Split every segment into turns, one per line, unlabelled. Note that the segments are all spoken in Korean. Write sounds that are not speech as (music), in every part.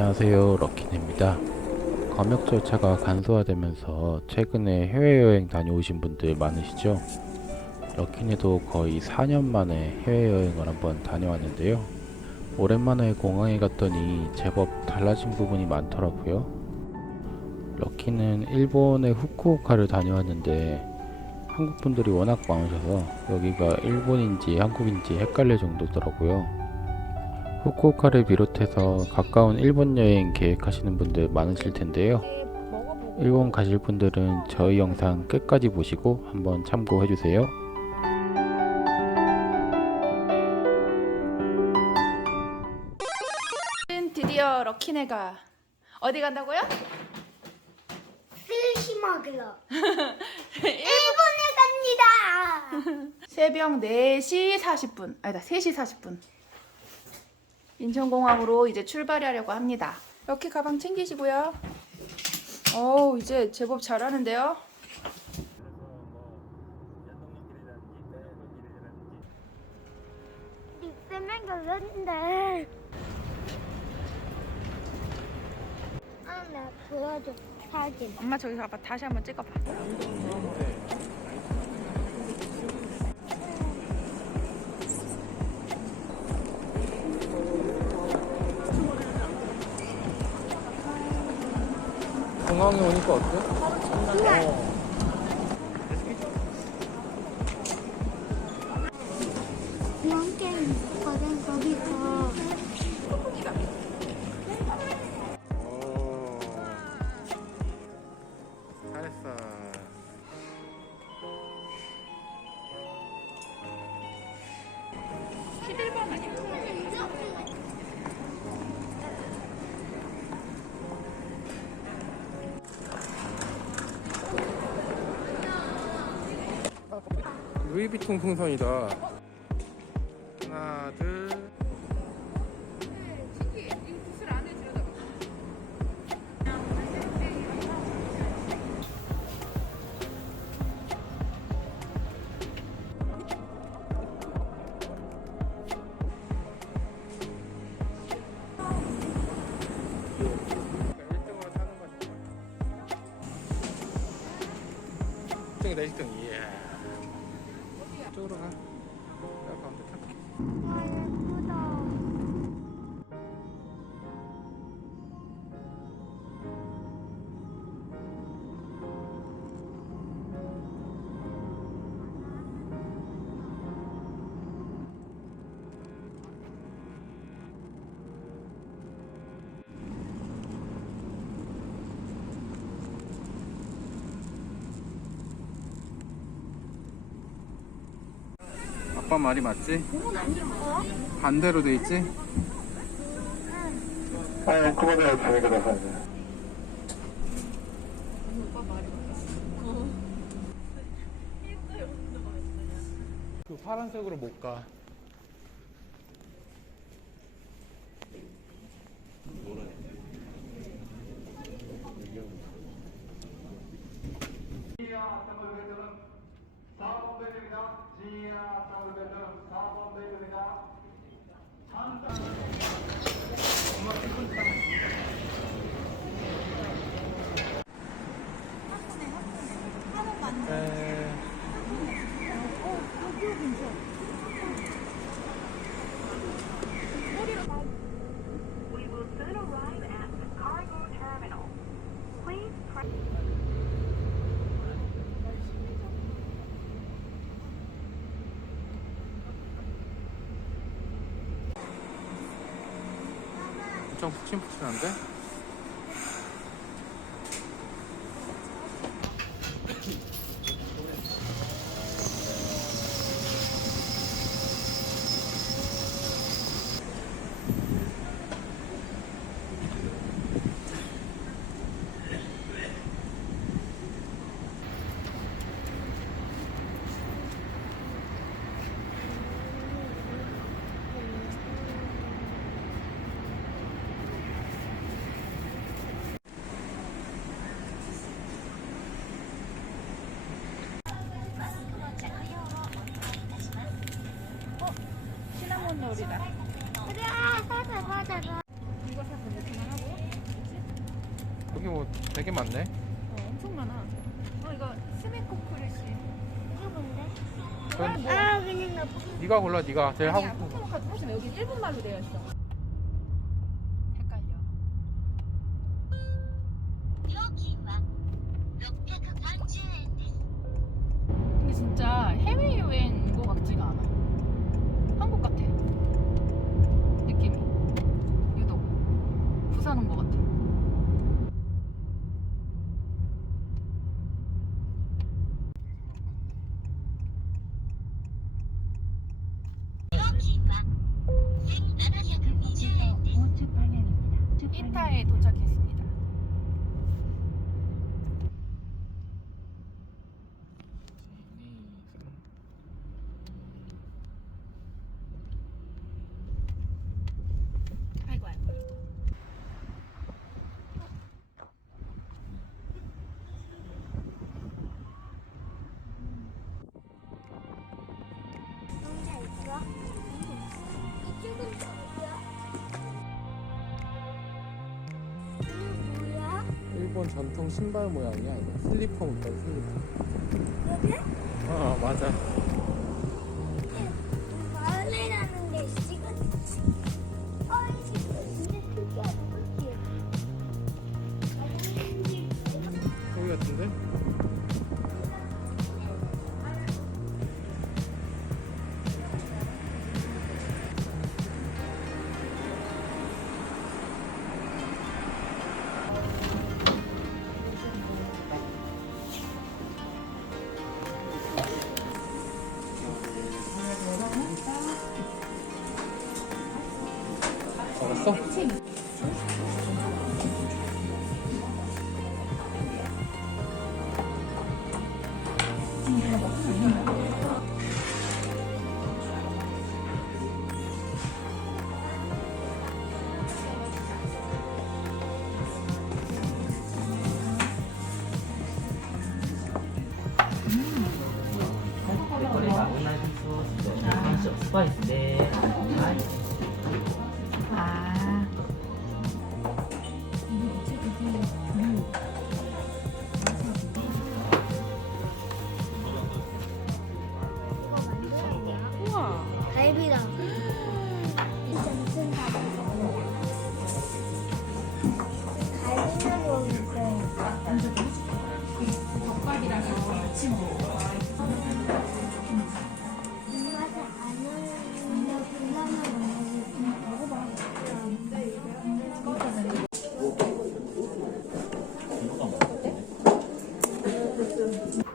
안녕하세요 럭키입니다. 검역 절차가 간소화되면서 최근에 해외여행 다녀오신 분들 많으시죠? 럭키네도 거의 4년 만에 해외여행을 한번 다녀왔는데요. 오랜만에 공항에 갔더니 제법 달라진 부분이 많더라고요. 럭키는 일본의 후쿠오카를 다녀왔는데 한국 분들이 워낙 많으셔서 여기가 일본인지 한국인지 헷갈릴 정도더라고요 후쿠오카를 비롯해서 가까운 일본 여행 계획하시는 분들 많으실 텐데요. 일본 가실 분들은 저희 영상 끝까지 보시고 한번 참고해 주세요.
드디어 럭키네가 어디 간다고요?
스시 먹으러 (laughs) 일본에 갑니다. (laughs)
새벽 4시 40분 아니다 3시 40분 인천공항으로 이제 출발하려고 합니다. 럭키 가방 챙기시고요. 어우 이제 제법 잘하는데요?
있으면 그런데. 아 나 보여줘. 사진.
엄마 저기 가봐. 다시 한번 찍어봐
공항에 오니까 어때?
그런 게임 있거든 거기서
루이비통 풍선이다. 하나, 둘. 1등이다 1등 이쪽으로 가. 가운데 탈 오빠 말이 맞지? 반대로 돼 있지?
아니, 그만해, 저기 가서
그 파란색으로 못 가.
엄청 푹신푹신한데?
닭꼬치다. 그래, 살살 맞아. 이거 살살 먹기만 하고. 여기 뭐 되게 많네.
어, 엄청 많아. 어, 이거 스메코크리시.
이거 뭔데?
아, 뭐?
아, 그냥 나
네가 골라, 네가 제일 하고
아니야,
싶은 거.
포토모카 혹시 여기 일본말로 되어 있어. 이타에 도착했습니다.
전통 신발 모양이야. 이거 슬리퍼 옷다 슬리퍼.
여기?
어 맞아.
마을이라는 게. 어,
すい
ま
せん。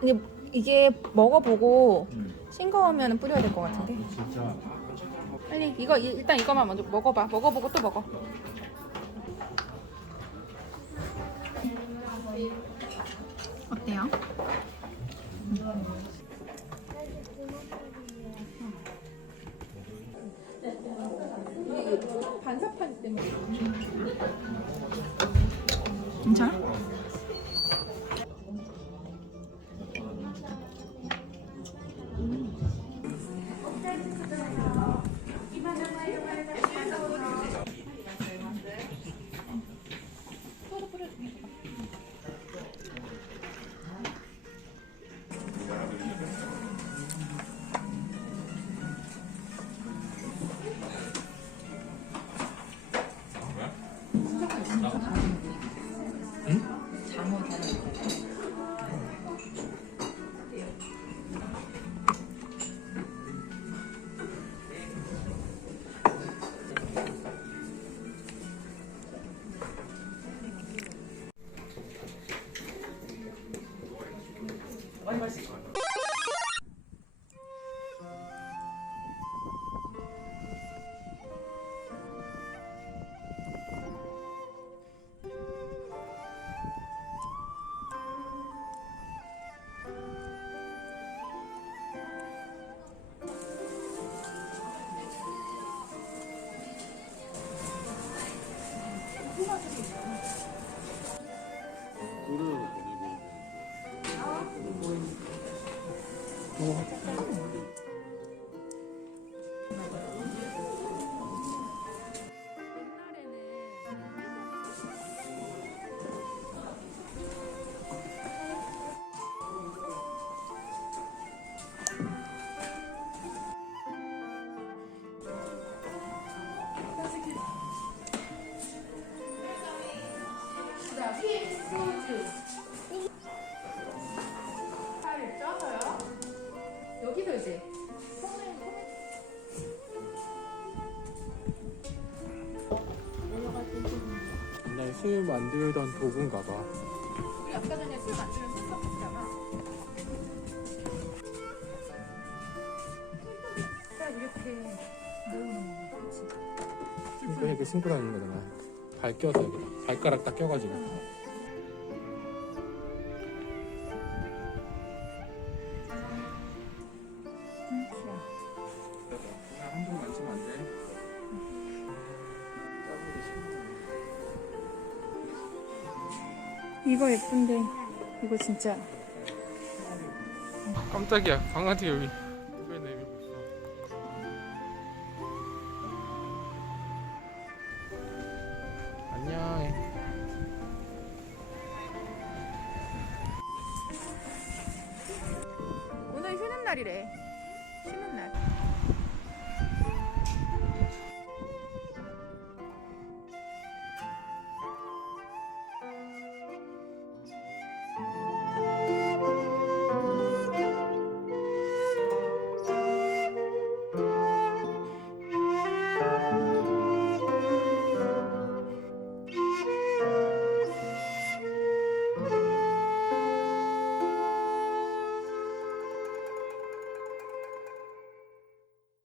이게 이게 먹어보고 싱거우면 뿌려야 될 것 같은데. 빨리 이거 이- 일단 이거만 먼저 먹어봐. 먹어보고 또 먹어. 어때요? 괜찮아? 한 번씩. 그릇
술 만들던 도구인가 봐.
우리 아까 전에 술 만드는 술 섞었잖아. 딱 이렇게 거 그렇지?
이거 이렇게 신고 다니는 거잖아. 발 껴서 여기다. 발가락 딱 껴가지고.
이거 예쁜데 이거 진짜
깜짝이야. 강아지 여기. 왜 내밀고 있어? 안녕.
오늘 쉬는 날이래.